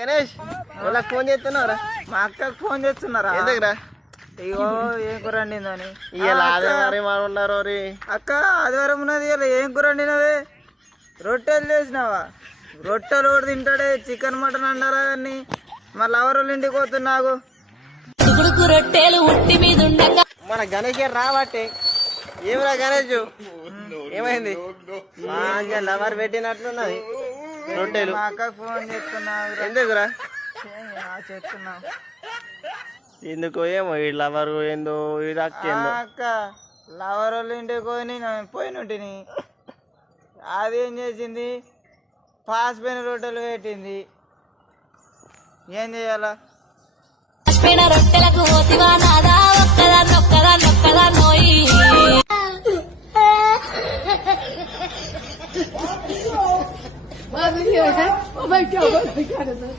గణేష్ వాళ్ళకి ఫోన్ చేస్తున్నారా? మా అక్కకు ఫోన్ చేస్తున్నారా? ఎందుకురా? ఇగో ఏం కూర వండిందని. ఇలా ఆదివారం ఉన్నారు. అక్క ఆదివారం ఉన్నది, ఇలా ఏం కూర వండినది? రొట్టెలు చేసినావా? రొట్టెలు కూడా తింటాడే, చికెన్ మటన్ అంటారా కానీ మళ్ళీ ఎవరు ఇంటికి పోతున్నాగు. మన గణేష్ గారు రాబట్టే ఏమిరా గణేష్ ఏమైంది? మంచిగా లవర్ పెట్టినట్లున్నది రొట్టెలు. మా అక్కకు ఫోన్ చేస్తున్నావు. ఎందుకురా? చేస్తున్నావు ఎందుకో ఏమో ఈ లవర్ ఏందో ఇది అక్కేందో. అక్క లవర్ వాళ్ళ ఇంటికి పోయినట్టుని అది ఏం చేసింది, పాసిపోయిన రొట్టెలు పెట్టింది. ఏం చేయాలా? రొట్టెలకు నోయి